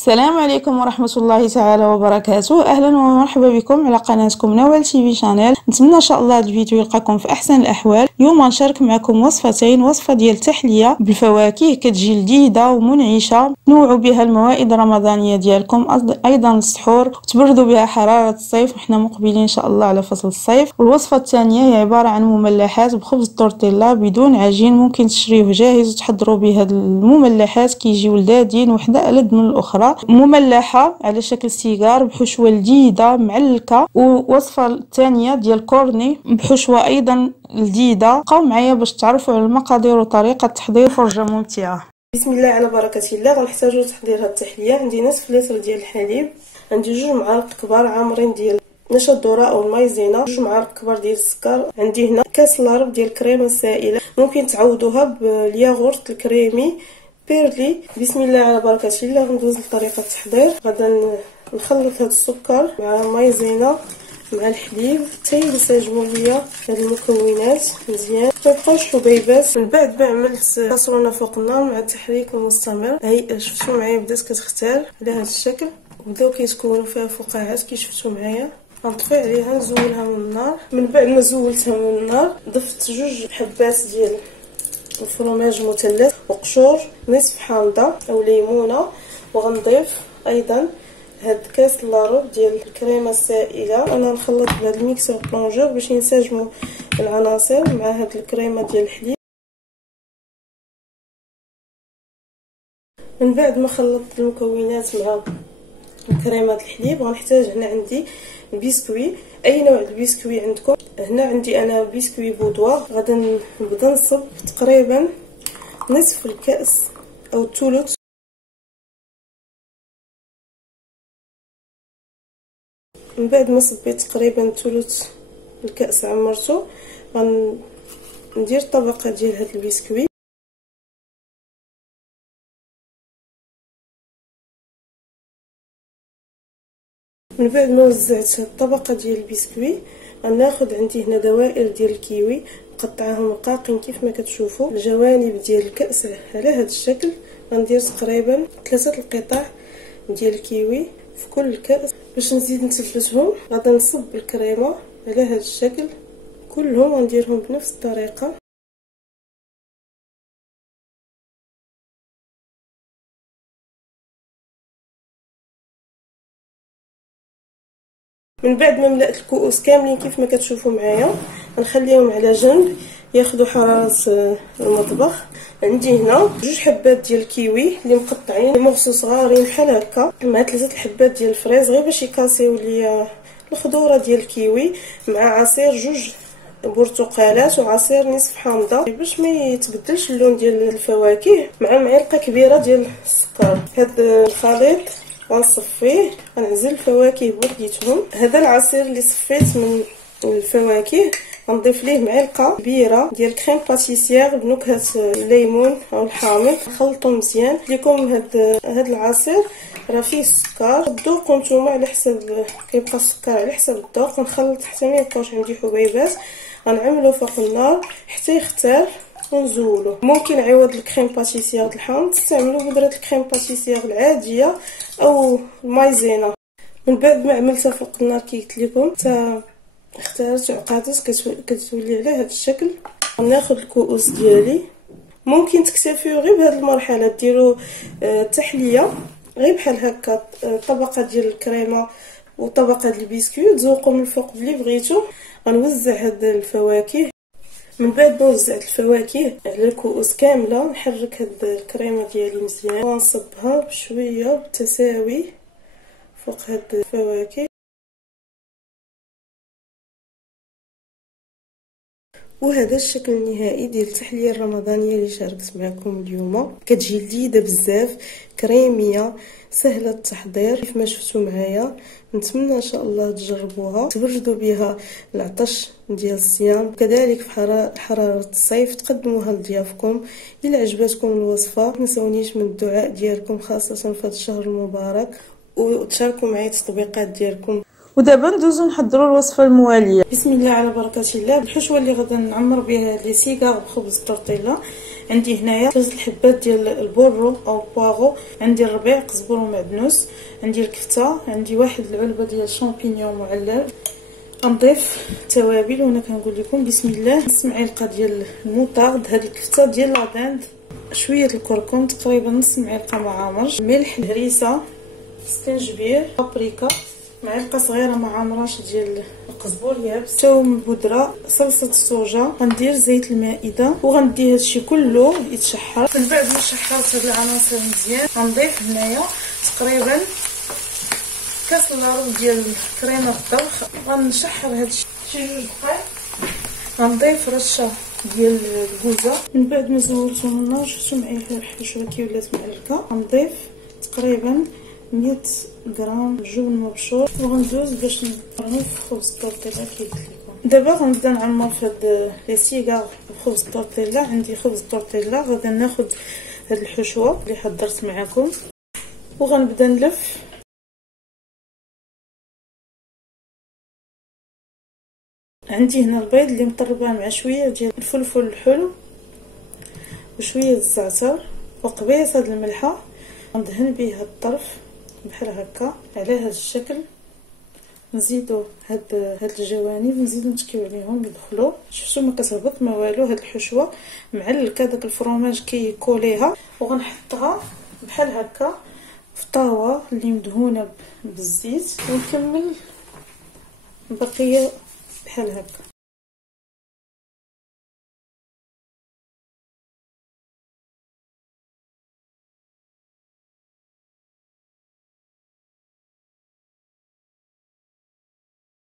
السلام عليكم ورحمة الله تعالى وبركاته. أهلا ومرحبا بكم على قناتكم نوال تي في شانيل. نتمنى إن شاء الله هذا الفيديو يلقاكم في أحسن الأحوال. اليوم نشارك معكم وصفتين، وصفة ديال التحلية بالفواكه كتجي لذيذة ومنعشة، تنوعوا بها الموائد الرمضانية ديالكم، أيضا السحور، وتبردوا بها حرارة الصيف وحنا مقبلين إن شاء الله على فصل الصيف. والوصفة الثانية هي عبارة عن مملحات بخبز التورتيلا بدون عجين، ممكن تشريوه جاهز وتحضروا به هاد المملحات، كيجيو لذاذين وحده ألذ من الأخرى. مملحه على شكل سيجار بحشوه لذيذه معلكه، ووصفه الثانيه ديال الكورني بحشوه ايضا لذيذه. بقاو معايا باش تعرفوا على المقادير وطريقه تحضير فرجه ممتعه. بسم الله على بركه الله. غنحتاجو تحضير هاد التحليه. عندي نصف لتر ديال الحليب، عندي 2 معالق كبار عامرين ديال نشا الذره او المايزينا، 2 معالق كبار ديال السكر، عندي هنا كاس لارب ديال الكريمه السائله، ممكن تعوضوها بالياغورت الكريمي بيرلي. بسم الله على بركه الله. غندوز لطريقه التحضير. غادا نخلط هاد السكر مع المايزينا مع الحليب حتى ينسجموا ليا هاد المكونات مزيان، ما يبقاوش حبيبات. من بعد ما عملت كاسرونه فوق النار مع التحريك المستمر، هاي شفتوا معايا بدات كتختار على هاد الشكل وبداو كيتكونوا فيها فقاعات كي شفتوا معايا. غنطفي عليها نزولها من النار. من بعد ما زولتها من النار ضفت 2 حبات ديال الفرماج مثلث وقشور نصف حامضه او ليمونه، وغنضيف ايضا هاد كاس لاروب ديال الكريمه السائله. انا نخلط بهاد الميكسور بلونجور باش ينسجموا العناصر مع هاد الكريمه ديال الحليب. من بعد ما خلطت المكونات مع الكريمه الحليب، غنحتاج هنا عندي البسكوي، اي نوع البسكوي عندكم. هنا عندي انا بسكوي بودوا. غادا نبدا نصب تقريبا نصف الكاس او الثلث. من بعد ما صبيت تقريبا ثلث الكاس عمرته، غندير طبقه ديال هاد البسكوي. من بعد ما وزعت الطبقه ديال البسكوي، غناخذ عندي هنا دوائر ديال الكيوي مقطعاهم رقاقين كيف ما كتشوفوا. الجوانب ديال الكاس على هذا الشكل غندير تقريبا 3 القطع ديال الكيوي في كل كاس. باش نزيد نثلثهم غادا نصب الكريمه على هذا الشكل كلهم، غنديرهم بنفس الطريقه. من بعد ما ملأت الكؤوس كاملين كيف ما كتشوفوا معايا، غنخليهم على جنب ياخذوا حراره المطبخ. عندي هنا 2 حبات ديال الكيوي اللي مقطعين مغسول صغارين بحال هكا، مع 3 الحبات ديال الفريز غير باش يكاسيو ليا الخضوره ديال الكيوي، مع عصير 2 برتقالات وعصير نصف حامضه باش ما يتبدلش اللون ديال الفواكه، مع معلقه كبيره ديال السكر. هذا الخليط غنصفيه، غنعزل الفواكه بوحديتهم. هذا العصير اللي صفيت من الفواكه غنضيف ليه معلقه كبيره ديال كريم باتيسيير بنكهه الليمون او الحامض. نخلطو مزيان. ليكم هاد العصير راه فيه السكر، الذوق نتوما على حسب، كيبقى السكر على حسب الذوق. نخلط حتى ما يبقاوش عندي حبيبات. غنعملو فوق النار حتى يختار ونزولو. ممكن عوض الكريم باتيسيير د الحامض تستعملوا بودره الكريم باتيسيير العاديه او المايزينا. من بعد ما عملتها فوق النار كي قلت لكم حتى اختارت عقادات كتولي على هذا الشكل. غناخذ الكؤوس ديالي. ممكن تكتفيو غير بهذه المرحله، ديروا تحليه غير بحال هكا، طبقه ديال الكريمه وطبقه ديال البسكويت، تذوقوا من الفوق اللي بغيتو. غنوزع هاد الفواكه. من بعد ما وزعت الفواكه على الكؤوس كامله، نحرك هاد الكريمه ديالي مزيان ونصبها بشويه بالتساوي فوق هاد الفواكه. وهذا الشكل النهائي ديال التحليه الرمضانيه اللي شاركت معكم اليوم. كتجي لذيذه بزاف، كريميه، سهله التحضير كيف ما شفتوا معايا. نتمنى ان شاء الله تجربوها، تبردوا بها العطش ديال الصيام، كذلك في حراره الصيف تقدموها لضيافكم. الا عجبتكم الوصفه ما تنسونيش من الدعاء ديالكم خاصه في هذا الشهر المبارك، وتشاركوا معي التطبيقات ديالكم. ودابا ندوزو نحضروا الوصفه المواليه. بسم الله على بركه الله. الحشوه اللي غادا نعمر بها لي سيغار بخبز التورتيلا، عندي هنايا 3 الحبات ديال البورو او بواغو، عندي الربيع قزبر ومعدنوس، عندي الكفته، عندي واحد العلبه ديال شامبينيون معلب. غنضيف توابل وانا كنقول لكم بسم الله. نص معلقه ديال الموطارد، هاد الكفته ديال لاباند، شويه الكركم تقريبا نص معلقه معامر، ملح، الهريسه، سكنجبير، بابريكا، معلقه صغيره ما عامراش ديال القزبر يابس، ثوم بودره، صلصه الصوجا. غندير زيت المائده وغندي هادشي كله يتشحر. من بعد ما شحرت هاد العناصر مزيان غنضيف هنايا تقريبا كاس ونص ديال كريمه الطبخ. غنشحر هادشي شي 2 دقائق. غنضيف رشه ديال الكوزه. من بعد ما زولته من النار شفتو معايا الحشوه كي ولات معلكه. غنضيف تقريبا 100 غرام جبن مبشور وغندوز باش نقرنو في خبز الطورتيلا كي قلت لكم. دابا غنبدا نعمر في هاد لي سيغار خبز الطورتيلا. عندي خبز الطورتيلا، غادي ناخذ هاد الحشوه اللي حضرت معكم وغنبدا نلف. عندي هنا البيض اللي مطربه مع شويه ديال الفلفل الحلو وشويه الزعتر وقبيصه الملحه. غندهن به هاد الطرف بحال هكا على هاد الشكل. نزيدو هاد الجوانب نزيدو نتكيو عليهم يدخلوا. شفتوا ما كتهبط ما والو، هاد الحشوه معلكه داك الفرماج كيكوليها. وغنحطها بحال هكا في طاوه اللي مدهونه بالزيت ونكمل البقيه بحال هكا.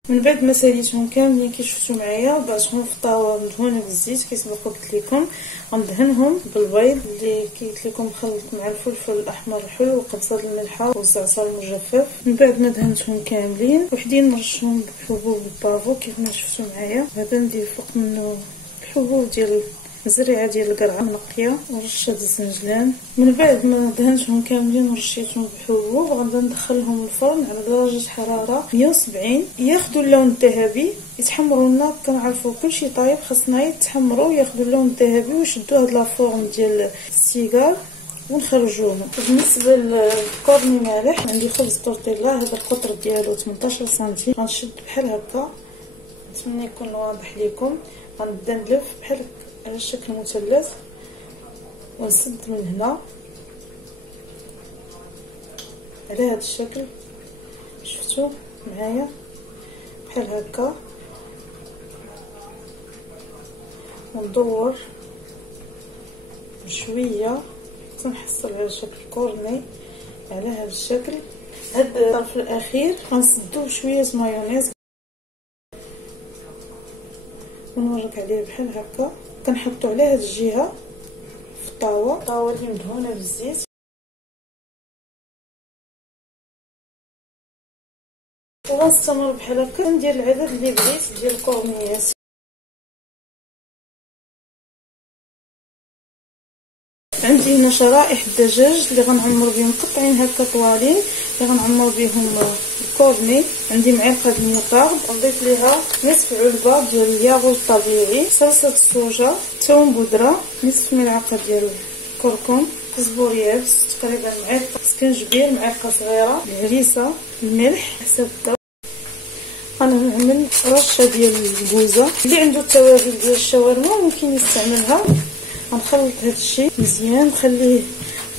من بعد ما ساليتهم كاملين كي شفتوا معايا بعثهم في طاوه مدهونه بالزيت كيف ما قلت لكم. غندهنهم بالبيض اللي كيت لكم مخلط مع الفلفل الاحمر الحلو وقبصه الملحه والزعتر المجفف. من بعد ما دهنتهم كاملين وحدين نرشهم بحبوب البافو كيف ما شفتوا معايا. هذا ندير فوق منه الحبوب ديال زريعه ديال القرعه منقيه ورشه الزنجلان. من بعد ما دهنتهم كاملين ورشيتهم بحبوب غنبدا ندخلهم الفرن على درجه حراره 170 ياخذوا اللون الذهبي يتحمروا لنا. كنعرفوا كلشي طايب خاصنا يتحمروا ياخذوا اللون الذهبي ويشدوا هاد لافورم ديال السيجار ونخرجوهم. بالنسبه للكورني مالح عندي خبز طورتيلا، هذا القطر ديالو 18 سنتيم. غنشد بحال هكا، نتمنى يكون واضح لكم. غنبدا نلف بحال على شكل مثلث ونسد من هنا على هذا الشكل. شفتوا معايا بحال هكا وندور بشويه تنحصل على شكل كورني على هذا الشكل. هاد الطرف الاخير غنسدوه بشويه مايونيز ونورك عليه بحال هكا. كنحطو على هاد الجهه في الطاوه اللي مدهونه بالزيت. وغنستمر بحال هكا ندير العدد اللي بغيت ديال الكورنيات. عندي هنا شرائح الدجاج اللي غنعمر بهم مقطعين هكا طوالين اللي غنعمر بهم الكورني. عندي معلقه الموطارد نضيف ليها نصف علبه ديال الياغورت الطبيعي، صلصه الصوجا، ثوم بودره، نصف ملعقه ديال الكركم، كزبور يابس تقريبا معلقه، سكنجبير معلقه صغيره، الهريسه، الملح حسب الذوق. غنعمل رشه ديال الكوزه. اللي عنده التوابل ديال الشاورما ممكن يستعملها. غنخلط هذا الشيء مزيان نخليه،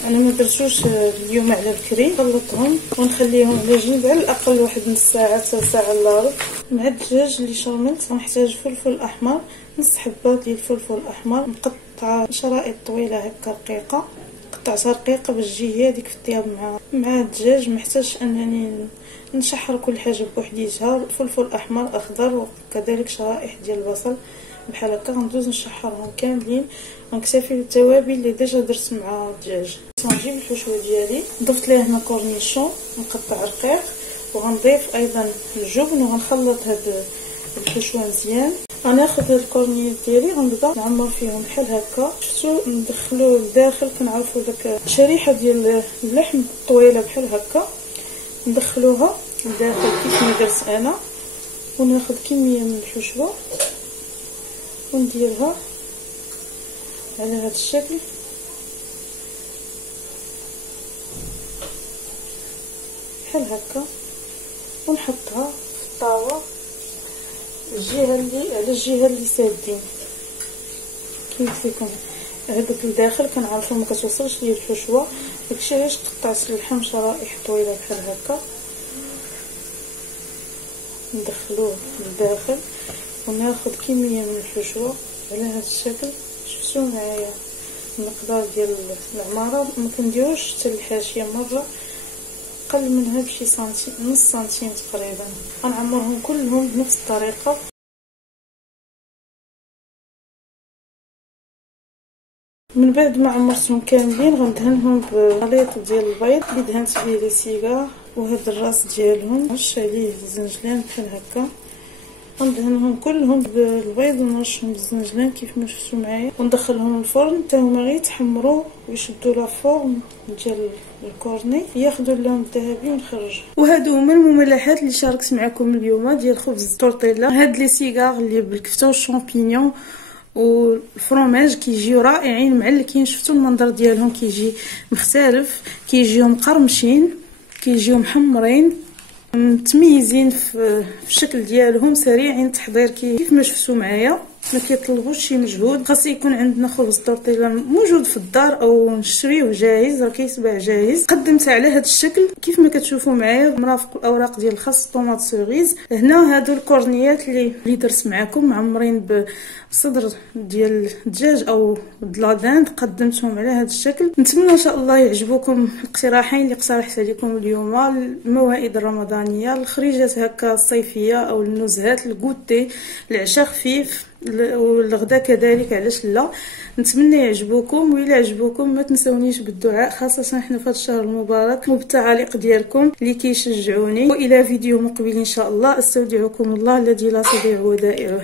انا ما درتوش اليوم على بكري، نخلطهم ونخليهم على جنب على الاقل واحد نص ساعه حتى ساعه الا ربع. مع الدجاج اللي شرملت غنحتاج فلفل احمر، نص حبه ديال الفلفل الاحمر مقطعه شرائط طويله هكا رقيقه، قطعتها رقيقه باش تجي هي ديك الطياب مع الدجاج. محتاجش انني نشحر كل حاجه بوحديتها. الفلفل احمر اخضر وكذلك شرائح ديال البصل بحال هكا. غندوز نشحرهم كاملين. غنكتفي بالتوابل اللي ديجا درت مع الدجاج. غنجيب الحشوه ديالي ضفت ليه هنا كورنيشون مقطع رقيق وغنضيف ايضا الجبن وغنخلط هاد الحشوه مزيان. غناخذ هاد الكورنيات ديالي غنبدا نعمر فيهم بحال هكا. شفتوا ندخلو لداخل كنعرفوا داك شريحه ديال اللحم طويله بحال هكا ندخلوها لداخل كيف ما درت انا، وناخذ كميه من الحشوه ونديرها على هذا الشكل. بحال هكا، ونحطها في الطاوه على الجهه اللي سادين. كيف يكون هذاك الداخل كنعرفو ما كتوصلش ليه الحشوه، داكشي علاش قطعت اللحم شرائح طويله بحال هكا. ندخلوه للداخل وناخذ كميه من الحشوه على هذا الشكل. شفتوا معايا المقدار ديال العماره، ما كنديروش حتى الحاشيه مره، قل منها بشي سنتي، نص سنتيم تقريبا. غنعمرهم كلهم بنفس الطريقه. من بعد ما عمرتهم كاملين غندهنهم بخليط ديال البيض اللي دهنت به لي سيغار، وهذا الراس ديالهم نرش عليه الزنجلان بحال هكا. غندهنهم كلهم بالبيض ونرشهم بالزنجلان كيف ما شفتوا معايا، وندخلهم الفرن حتى هما غير يتحمروا ويشدوا لا فورم ديال الكورني، ياخذوا اللون الذهبي ونخرج. وهادو هما المملحات اللي شاركت معكم اليوم ديال خبز التورتيلا. هاد لي سيغار اللي بالكفته والشامبينيون والفرomاج كيجيو رائعين معلكين. شفتوا المنظر ديالهم كيجي مختلف، كيجيو مقرمشين، كيجيو محمرين، متميزين في الشكل ديالهم، سريعين التحضير كيف ما شفتوا معايا، ما كيطلبوش شي مجهود. خاص يكون عندنا خبز طورتيلا موجود في الدار او نشريوه جاهز، راه كيتباع جاهز. قدمتها على هذا الشكل كيف ما كتشوفوا معايا، مرافق الاوراق ديال الخس، طوماط سوريز. هنا هادو الكورنيات اللي درت معكم معمرين بصدر ديال الدجاج او دلاداند، قدمتهم على هذا الشكل. نتمنى ان شاء الله يعجبوكم الاقتراحين اللي اقترحت عليكم اليوم، الموائد الرمضانيه، الخريجات هكا الصيفيه او النزهات، الكوتي، العشاء خفيف والغدا كذلك، علاش لا. نتمنى يعجبوكم، وإلا عجبوكم ما تنسونيش بالدعاء، خاصه حنا في هذا الشهر المبارك، وبالتعاليق ديالكم اللي كيشجعوني. والى فيديو مقبل ان شاء الله. استودعكم الله الذي لا تضيع ودائعه.